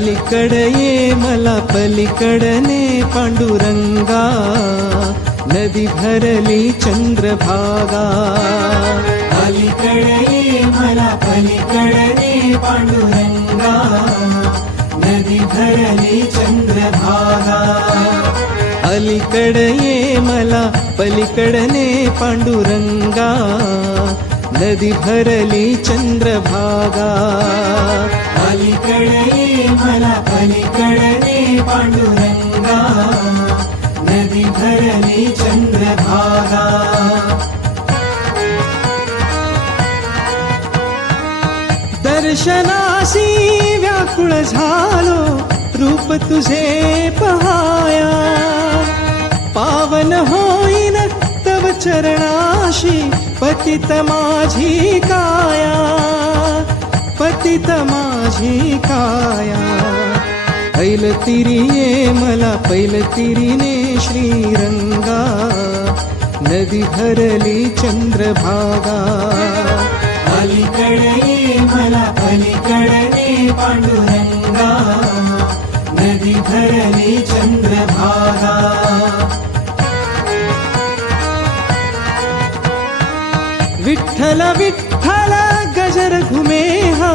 अलीकडे ये मला पलीकडने पांडुरंगा, नदी भरली चंद्रभागा. अलीकडे ये मला पलीकडने पांडुरंगा, नदी भरली चंद्रभागा. अलीकडे ये मला पलीकडने पांडुरंगा, नदी भरली चंद्रभागा. अलीकडे ये मला पलीकडने पांडुरंगा, नदी भरली चंद्रभागा. दर्शनासी व्याकुळ झालो, रूप तुझे पहाया. पावन होईन तव चरणाशी, पतित माझी काया. पतित माझी काया. पैलतीरी ये मला पैलतीरीने श्रीरंगा, नदी भरली चंद्रभागा. अलीकडे ये मला पलीकडने पांडुरंगा, नदी भरली चंद्रभागा. विठ्ठल विठ्ठल गजर घुमे हा,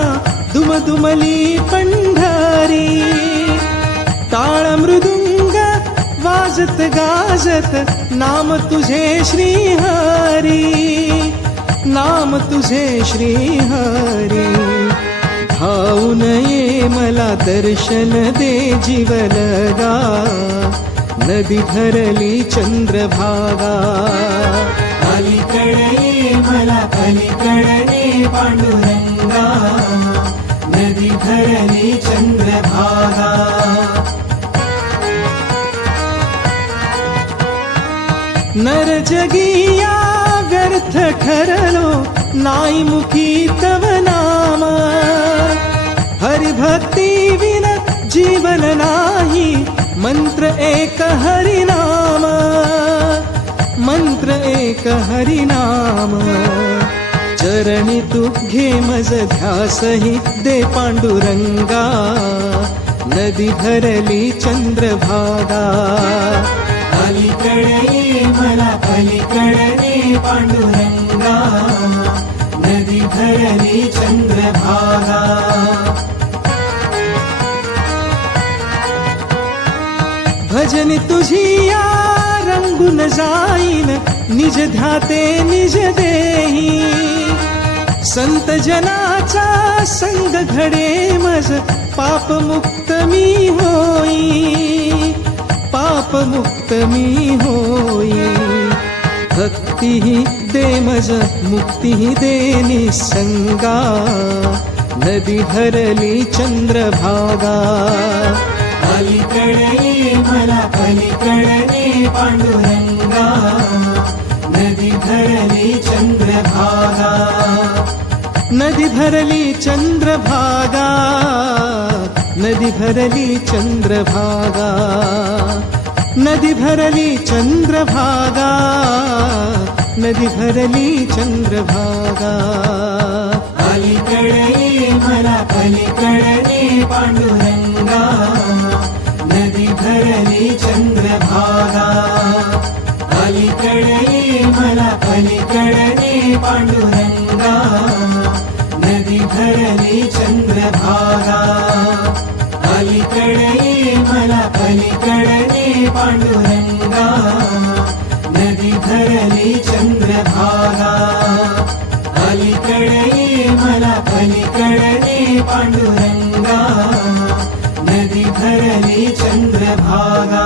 दुमदुमली पंढरी. टाळ मृदुंग वाजत गाजत, नाम तुझे श्रीहरी. नाम तुझे श्रीहरी. धावून ये मला दर्शन दे जीवलगा, नदी भरली चंद्रभागा. अलीकडे ये मला पलीकडने पांडुरंगा, नदी भरली चंद्रभागा. नर जगिया व्यर्थ ठरलो, नाई मुखी तव नाम. हरिभक्ती विन जीवन नाही, मंत्र एक हरिनाम. मंत्र एक हरिनाम. चरणी तू घे मज ध्यासही दे पांडुरंगा, नदी भरली चंद्रभागा. अलीकडे ये मला पलीकडने पांडुरंगा, नदी भरली चंद्रभागा. भजनी तुझी या रंगून जाईन, निज ध्याते निज देही. संत जनाचा संग घडे मज, पाप मुक्त मी होई. पाप मुक्त मी होई. भक्तीही दे मज मुक्तीही दे निसंगा, नदी भरली चंद्रभागा. अलीकडे ये मला पलीकडने पांडुरंगा, नदी भरली चंद्रभागा. नदी भरली चंद्रभागा. नदी भरली चंद्रभागा. नदी भरली चंद्रभागा. नदी भरली चंद्रभागा. अलीकडे ये मला पलीकडने पांडुरंगा, नदी भरली चंद्रभागा. अलीकडे ये मला पलीकडने पांडुरंगा, नदी भरली चंद्रभागा. अलीकडे ये मला पलीकडने पांडुरंगा, नदी भरली चंद्रभागा. अलीकडे ये मला पलीकडने पांडुरंगा, नदी भरली चंद्रभागा.